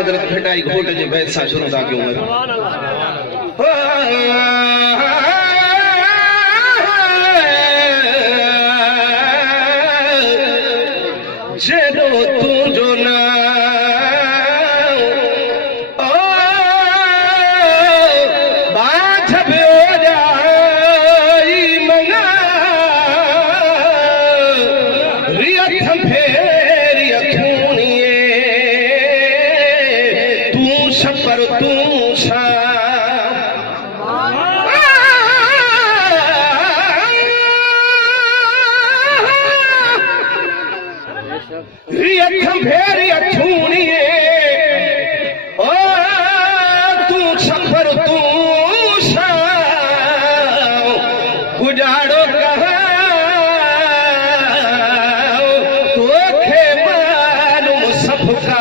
हजरत भेटाई घोट जे बैत सा शुरू था क्यों जेरो तू जो ना गुजारो कहा तो खे मालूम सबका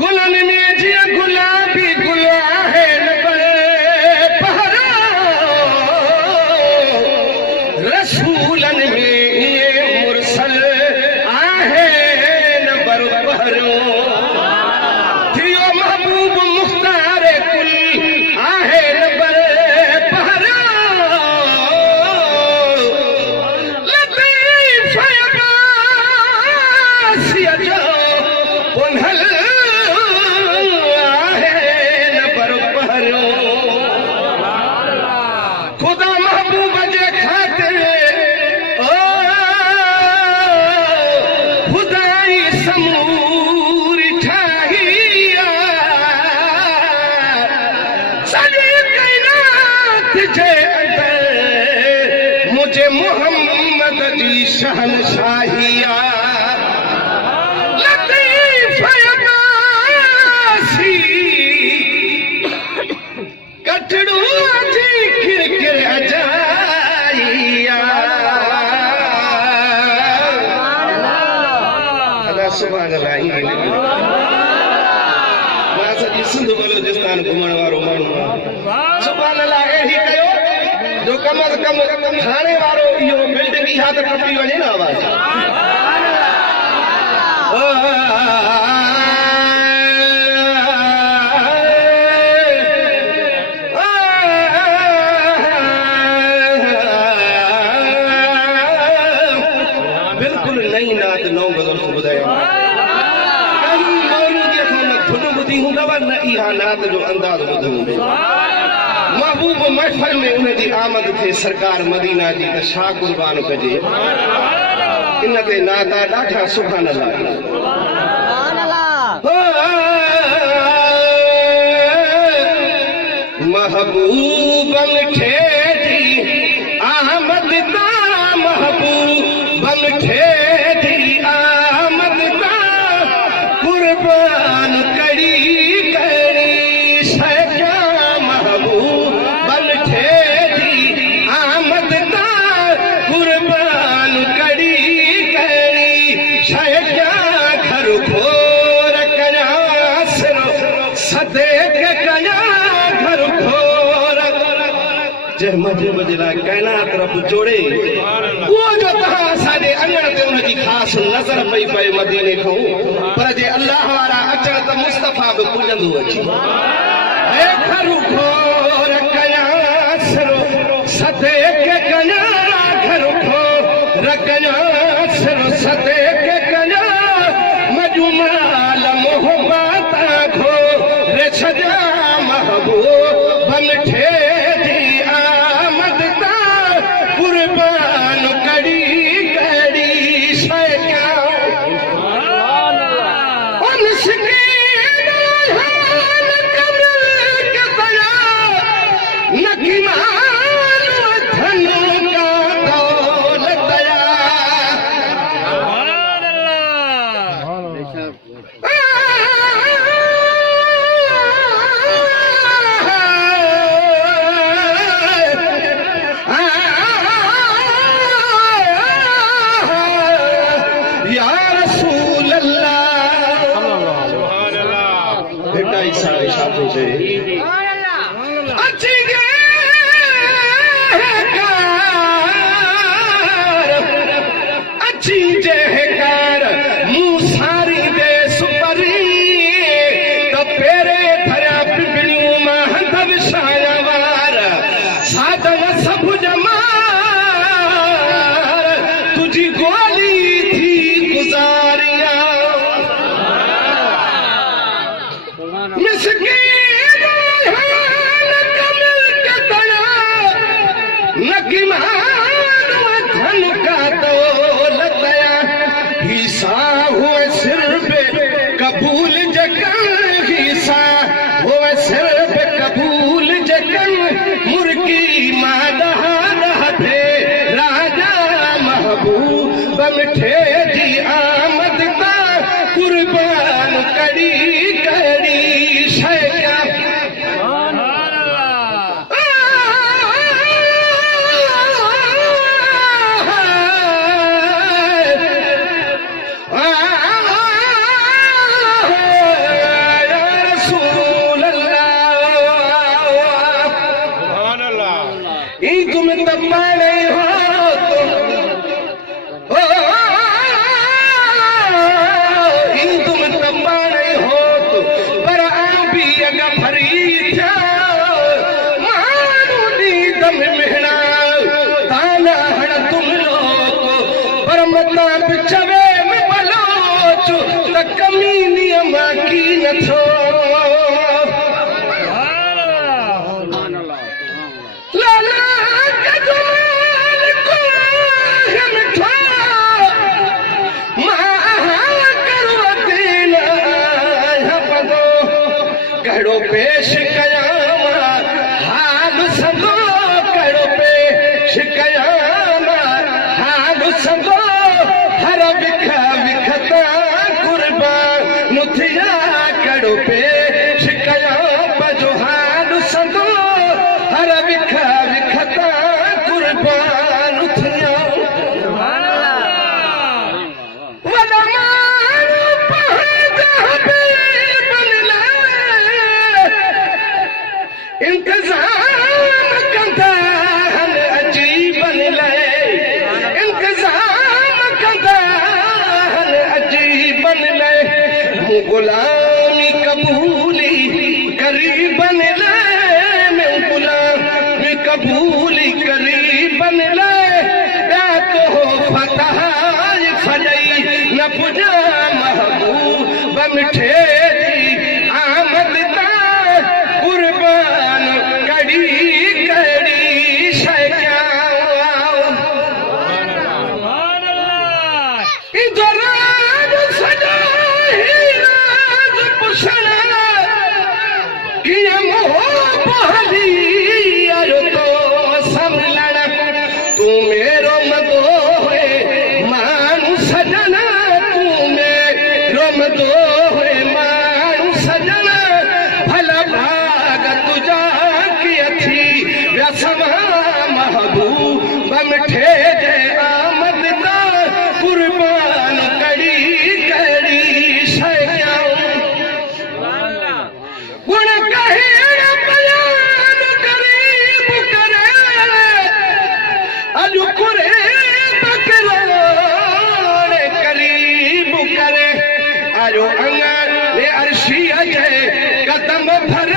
गुलन में जी गुलाबी गुला है रसूलन में ये मुरसल आहे न बरबरो थियो महबूब मुख्तार कुल आहे न बरबरो लतीफ अब्बासिया जो पुनहल आहे न बरबरो खुदा महबूब जे खातिर मुझे मोहम्मद जी शहनशाहिया लतीफ अब्बासी कटड़ू जी किरकिर अजाइया अदा सुभान अल्लाह मां सजी सिंध बलोचिस्तान घुमण वारो माण्हू सुभान अल्लाह एही कयो जो कम अज कम थाने वारो इहो बिल्डिंग इहा त टपी वञे न आवाज़ बिल्कुलु नई नात नओं गज़ल ॿुधायो धुन ॿुधी हूंदव न इहा नात जो अंदाज़ ॿुधो महबूब महफल में उनकी आमद थे सरकार मदीना जी त छा कुर्बान कजे इन ते नाता ॾाढा सुभान अल्लाह महबूब मिठे जी आमद ता महबूब मिठे जी आमद ता कुर्बान करी मजे मजे लाइ काइनात रब जोड़े वो जो तहां असांजे अङण ते उनजी ख़ासि नज़र पई पए मदीने खां पर जे अल्लाह वारा अचण त मुस्तफ़ा बि पुॼंदो अची हे घरु घोर कयां सिरो सदे के कयां घरु घोर कयां सिरो सदे के कयां मजमाल मोहब्बत घोर छजा महबूब मिठे हुजे अची अची जहकार मुंह सारी दे सुपरी तो पेरे थरा पिपलियों मां हंध विछाया वार साधन सब जमार तुझी गोली थी गुजारिया मिसकीन हाल कमल के तया नकीमान वथन का तो लतया हिस्सा हुए सिर पे कबूल जकन हिस्सा हुए सिर पे कबूल जकन मुर्गी मादा रहते राजा महबूब मिठे जी आमद का कुर्बान करी करी शैया तुम तमाने हो तुम तमाने हो पर भी अग भरी था मानू दी दम मेहना ताना हण तुम लोग पर मता बिचवे में बलोच त कमी नियम की न थो लाला कजमाल को हम था महाकरवतीन हपदो कड़ो पेश कयामा हाल संगो कड़ो पेश कयामा हाल संगो हर विखा विखता कुर्बान नुथिया कड़ो पेश कयामा जो हाल संगो हर विखा विखता कुर्बान नुथिया इंतजाम कंदा हल अजीबन ले इंतजाम कंदा हल अजीबन ले गुलामी कबूली करीबन ले मैं गुलामी कबूली करीबन ले तो हो फतह फजई न पुजा महबूब मिठे जी आमद ता कुर्बान कड़ी कड़ी शैया इधराज सदा ही राज पुछना किया मोह पहली आयो तो संभलण तू मेरो मदो है मानु सजना तू मेरो मदो है मानु सजना भला भाग तुझा की अथी व्यसवा महबूब मिठे जे आमद दा कुर्बान कड़ी कड़ी शैया गुण कहे बयान करीब करे अजु कुरे बकराने करीब करे आयो अंगा ले अर्शी अजे कदम भर